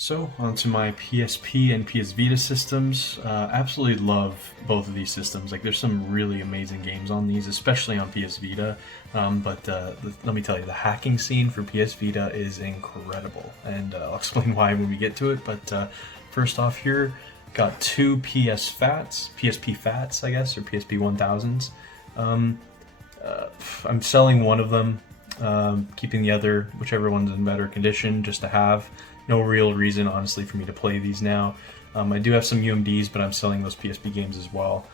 So, onto my PSP and PS Vita systems. Absolutely love both of these systems. Like, there's some really amazing games on these, especially on PS Vita. Let me tell you, the hacking scene for PS Vita is incredible, and I'll explain why when we get to it. But first off, here got two PSP Fats, I guess, or PSP 1000s. I'm selling one of them, keeping the other, whichever one's in better condition, just to have. No real reason, honestly, for me to play these now. I do have some UMDs, but I'm selling those PSP games as well.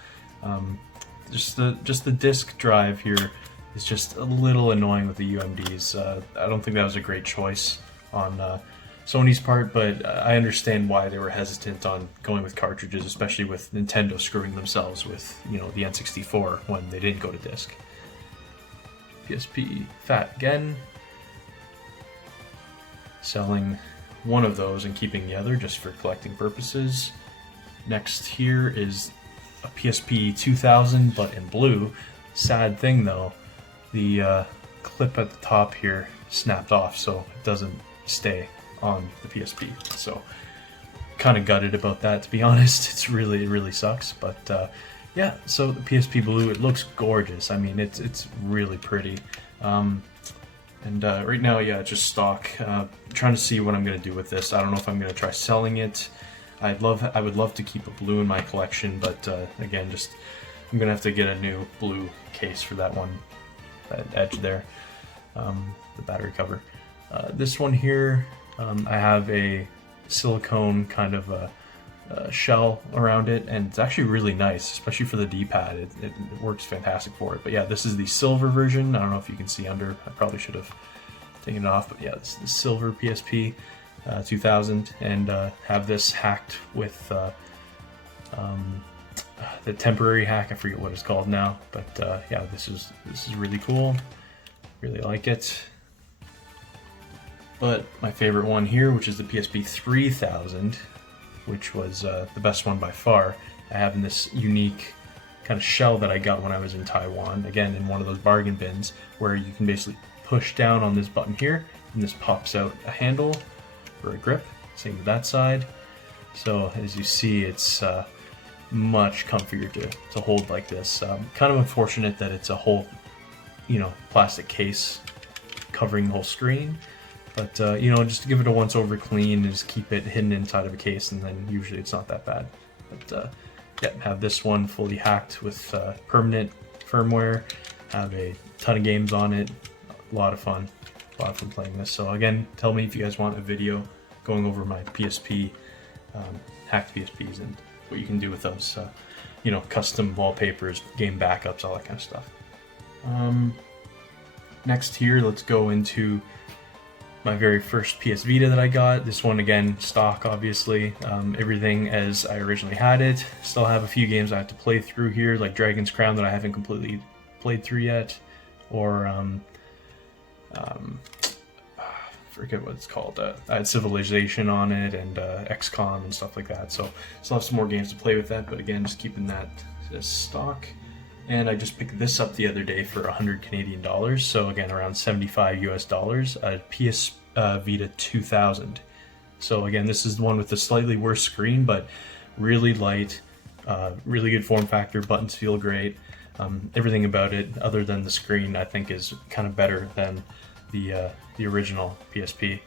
Just the disc drive here is just a little annoying with the UMDs. I don't think that was a great choice on Sony's part, but I understand why they were hesitant on going with cartridges, especially with Nintendo screwing themselves with, you know, the N64 when they didn't go to disc. PSP Fat again. Selling one of those and keeping the other just for collecting purposes. Next here is a PSP 2000, but in blue. Sad thing though, the clip at the top here snapped off, so it doesn't stay on the PSP. So kind of gutted about that, to be honest. It really sucks, but yeah, so the PSP blue, it looks gorgeous. I mean, it's really pretty. Right now, yeah, it's just stock. Trying to see what I'm gonna do with this. I don't know if I'm gonna try selling it. I would love to keep a blue in my collection, but again, I'm gonna have to get a new blue case for that one, that edge there, the battery cover. This one here, I have a silicone kind of a shell around it, and it's actually really nice, especially for the D-pad. It works fantastic for it. But yeah, this is the silver version. I don't know if you can see under. I probably should have taken it off, but yeah, this is the silver PSP 2000, and have this hacked with the temporary hack. I forget what it's called now, but yeah, this is really cool. Really like it. But my favorite one here, which is the PSP 3000. Which was the best one by far. I have in this unique kind of shell that I got when I was in Taiwan, again in one of those bargain bins, where you can basically push down on this button here, and this pops out a handle for a grip. Same with that side. So as you see, it's much comfier to hold like this. Kind of unfortunate that it's a whole, you know, plastic case covering the whole screen. But, you know, just to give it a once-over clean and just keep it hidden inside of a case, and then usually it's not that bad. But, yeah, have this one fully hacked with permanent firmware. Have a ton of games on it. A lot of fun. A lot of fun playing this. So, again, tell me if you guys want a video going over my PSP, hacked PSPs, and what you can do with those. You know, custom wallpapers, game backups, all that kind of stuff. Next here, let's go into my very first PS Vita that I got. This one, again, stock, obviously. Everything as I originally had it. Still have a few games I have to play through here, like Dragon's Crown that I haven't completely played through yet, or forget what it's called. I had Civilization on it, and XCOM and stuff like that. So still have some more games to play with that, but again, just keeping that as stock. And I just picked this up the other day for 100 Canadian dollars, so again around 75 US dollars, a PS Vita 2000. So again, this is the one with the slightly worse screen, but really light, really good form factor, buttons feel great. Everything about it, other than the screen, I think is kind of better than the original PSP.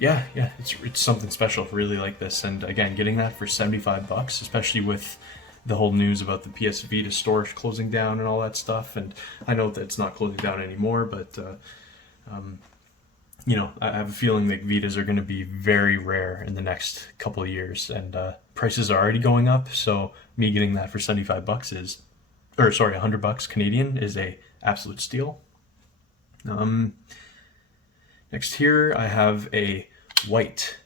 Yeah, it's something special. Really like this, and again, getting that for 75 bucks, especially with the whole news about the PS Vita store closing down and all that stuff. And I know that it's not closing down anymore, but you know, I have a feeling that Vitas are going to be very rare in the next couple of years, and prices are already going up. So me getting that for 75 bucks is, or sorry, 100 bucks Canadian is a absolute steal. Next here, I have a white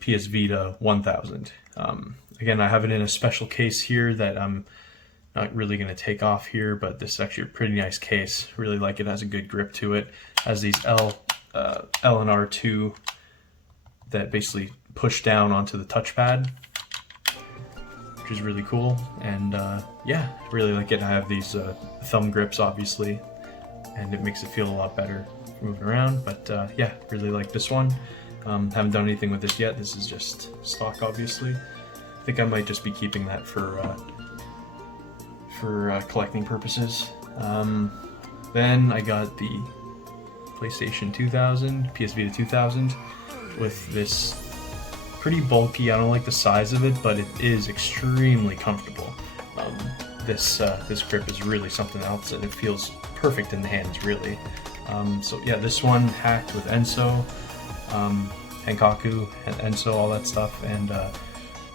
PS Vita 1000. Again, I have it in a special case here that I'm not really going to take off here, but this is actually a pretty nice case. Really like it. Has a good grip to it. Has these L and R2 that basically push down onto the touchpad, which is really cool. And yeah, really like it. I have these thumb grips, obviously, and it makes it feel a lot better moving around. But yeah, really like this one. Haven't done anything with this yet. This is just stock, obviously. I think I might just be keeping that for collecting purposes. Then I got the PlayStation 2000, PS Vita 2000, with this pretty bulky. I don't like the size of it, but it is extremely comfortable. This grip is really something else, and it feels perfect in the hands, really. So yeah, this one hacked with Enso, Hankaku, and Enso, all that stuff, and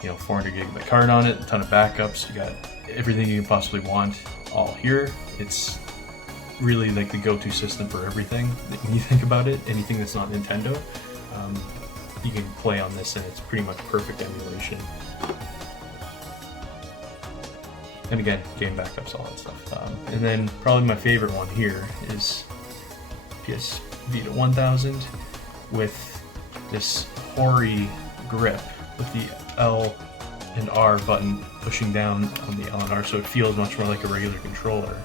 400 gigabyte card on it, a ton of backups. You got everything you can possibly want all here. It's really like the go-to system for everything. When you think about it, anything that's not Nintendo, you can play on this, and it's pretty much perfect emulation. And again, game backups, all that stuff. And then probably my favorite one here is PS Vita 1000 with this hoary grip with the L and R button pushing down on the L and R, so it feels much more like a regular controller.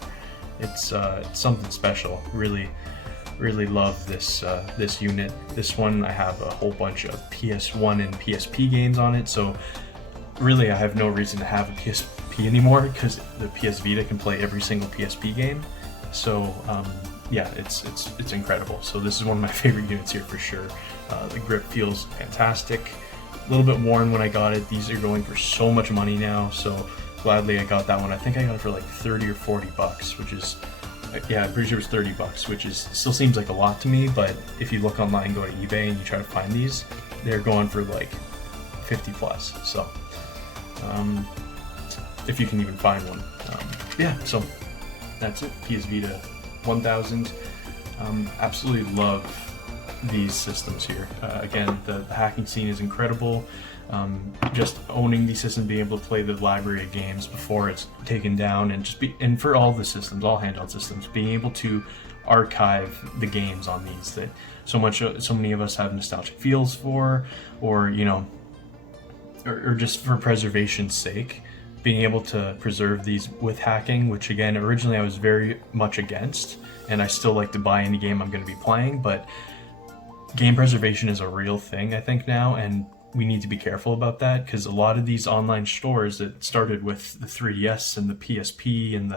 It's something special. Really love this this unit. This one, I have a whole bunch of PS1 and PSP games on it, so really I have no reason to have a PSP anymore, because the PS Vita can play every single PSP game. So yeah, it's incredible. So this is one of my favorite units here for sure. The grip feels fantastic. A little bit worn when I got it. These are going for so much money now, so gladly I got that one. I think I got it for like 30 or 40 bucks, which is, yeah, I'm pretty sure it was 30 bucks, which is still seems like a lot to me, but if you look online, go to eBay and you try to find these, they're going for like 50 plus. So if you can even find one. Yeah, so that's it. PS Vita 1000. Absolutely love these systems here. Again, the hacking scene is incredible. Just owning these systems, being able to play the library of games before it's taken down, and for all the systems, all handheld systems, being able to archive the games on these that so many of us have nostalgic feels for, or or just for preservation's sake, being able to preserve these with hacking, which again, originally I was very much against, and I still like to buy any game I'm going to be playing, but game preservation is a real thing, I think, now, and we need to be careful about that, because a lot of these online stores that started with the 3DS and the PSP and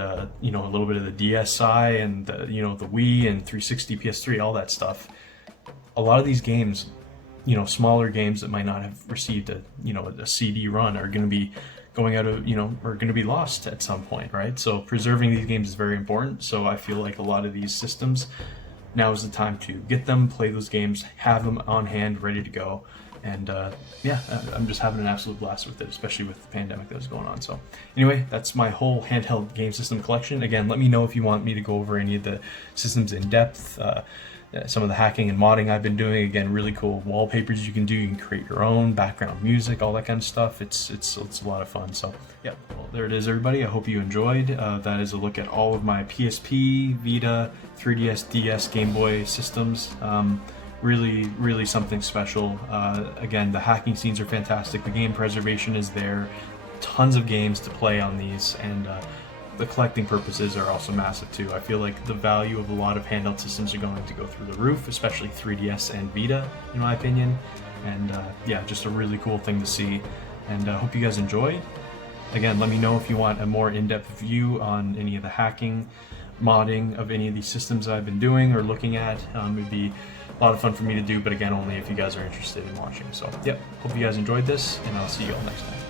a little bit of the DSi and the Wii and 360, PS3, all that stuff, a lot of these games, smaller games that might not have received a CD run are going to be going out of, are going to be lost at some point, right? So preserving these games is very important. So I feel like a lot of these systems, now is the time to get them, play those games, have them on hand, ready to go. And yeah, I'm just having an absolute blast with it, especially with the pandemic that was going on. So anyway, that's my whole handheld game system collection. Again, let me know if you want me to go over any of the systems in depth, some of the hacking and modding I've been doing. Again, really cool wallpapers you can do. You can create your own background music, all that kind of stuff. It's a lot of fun. So yeah, well, there it is, everybody. I hope you enjoyed. That is a look at all of my PSP, Vita, 3DS, DS, Game Boy systems. Really something special. Again, the hacking scenes are fantastic. The game preservation is there. Tons of games to play on these, and the collecting purposes are also massive too. I feel like the value of a lot of handheld systems are going to go through the roof, especially 3DS and Vita, in my opinion. And yeah, just a really cool thing to see. And I hope you guys enjoyed. Again, let me know if you want a more in-depth view on any of the hacking, modding of any of these systems I've been doing or looking at. It'd be a lot of fun for me to do, but again, only if you guys are interested in watching. So, yep, hope you guys enjoyed this, and I'll see you all next time.